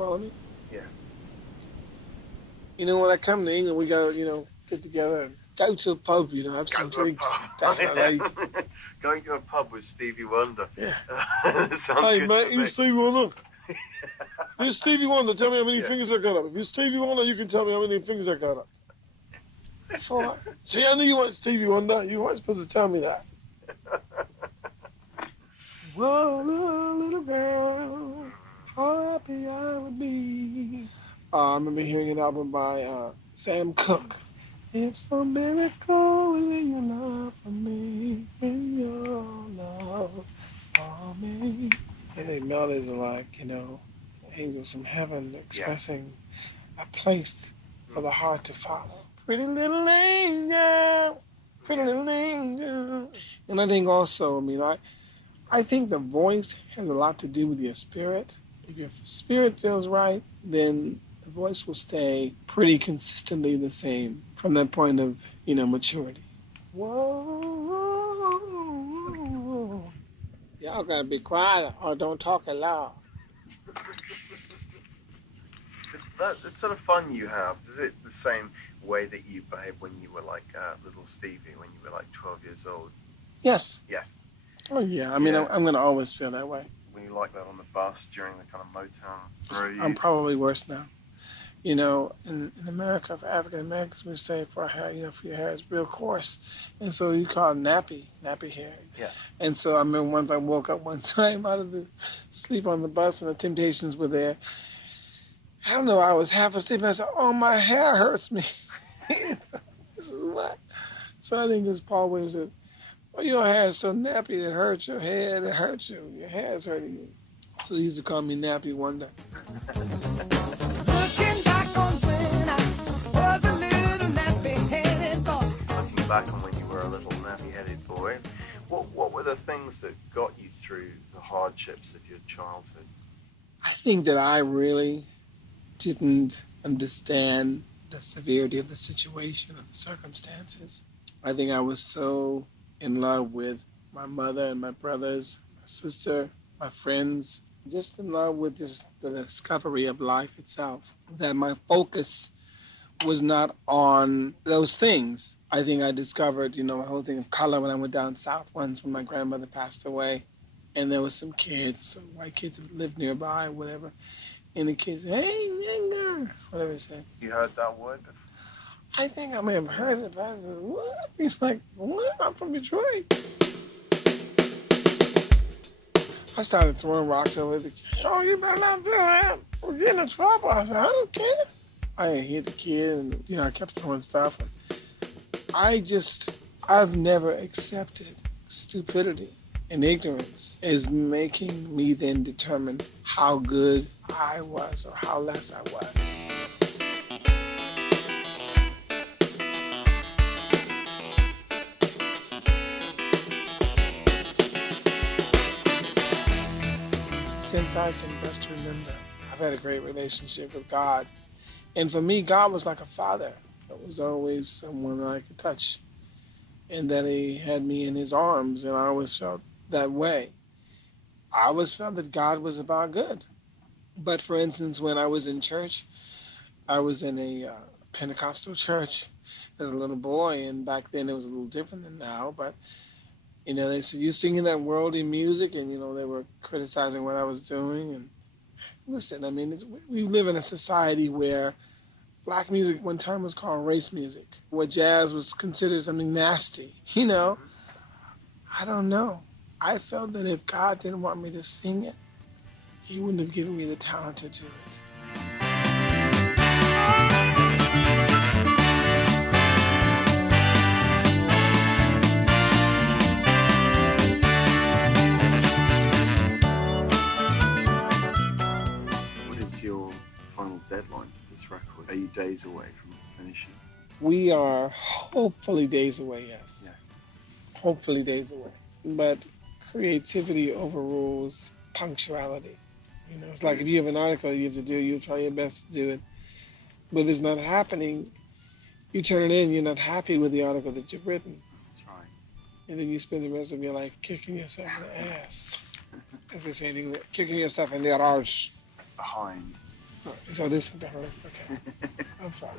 follow me? Yeah. You know, when I come to England, we gotta, get together and go to a pub, have some Go to a drinks. pub. Definitely. Going to a pub with Stevie Wonder. Yeah. Sounds Hey, good mate, to you me. Stevie Wonder. If you're Stevie Wonder, tell me how many Yeah. fingers I got up. If you're Stevie Wonder, you can tell me how many fingers I got up. That's all right. See, I knew you weren't Stevie Wonder. You weren't supposed to tell me that. Whoa, little girl, how happy I would be. I remember hearing an album by Sam Cooke. If some miracle was in your love for me, in your love for me. And the melodies are like, angels from heaven expressing a place for the heart to follow. Pretty little angel, pretty little angel. And I think also, I think the voice has a lot to do with your spirit. If your spirit feels right, then the voice will stay pretty consistently the same from that point of, maturity. Whoa. Y'all gotta be quiet or don't talk aloud. The sort of fun you have, is it the same way that you behaved when you were like little Stevie, when you were like 12 years old? Yes. Yes. Oh, yeah. I'm going to always feel that way. When you like that on the bus during the kind of Motown breeze? I'm probably worse now. In America, for African Americans, we say for your hair is real coarse. And so you call it nappy hair. Yeah. And so I remember once I woke up one time out of the sleep on the bus and the Temptations were there. I don't know, I was half asleep and I said, oh, my hair hurts me. This is what? So I think this Paul Williams said, well, your hair is so nappy it hurts your head, it hurts you. Your hair is hurting you. So he used to call me Nappy Wonder. Looking back on when I was a little nappy-headed boy. Looking back on when you were a little nappy-headed boy, what were the things that got you through the hardships of your childhood? I think that I really didn't understand the severity of the situation and the circumstances. I think I was so in love with my mother and my brothers, my sister, my friends, just in love with just the discovery of life itself, that my focus was not on those things. I think I discovered, the whole thing of color when I went down south once when my grandmother passed away, and there was some kids, some white kids that lived nearby, whatever, and the kids said, hey, nigger, whatever they said. You heard that word before? I think I may have heard it, but I said, what? He's like, what? I'm from Detroit. I started throwing rocks over the kid. Oh, you better not do that. We're getting in trouble. I said, I don't care. I hit the kid, and, I kept throwing stuff. I've never accepted stupidity and ignorance as making me then determine how good I was or how less I was. Since I can best remember, I've had a great relationship with God. And for me, God was like a father. It was always someone I could touch. And that he had me in his arms, and I always felt that way. I always felt that God was about good. But for instance, when I was in church, I was in a Pentecostal church as a little boy, and back then it was a little different than now, but they said, you singing that worldly music, and, they were criticizing what I was doing. And listen, we live in a society where black music one time was called race music, where jazz was considered something nasty, I don't know. I felt that if God didn't want me to sing it, he wouldn't have given me the talent to do it. Your final deadline for this record? Are you days away from finishing? We are hopefully days away, yes. Yes. Hopefully days away. But creativity overrules punctuality. It's like if you have an article you have to do, you try your best to do it. But if it's not happening, you turn it in, you're not happy with the article that you've written. That's right. And then you spend the rest of your life kicking yourself in the ass. As they say, kicking yourself in the arse. Behind. Oh, so this is Beverly. Okay. I'm sorry.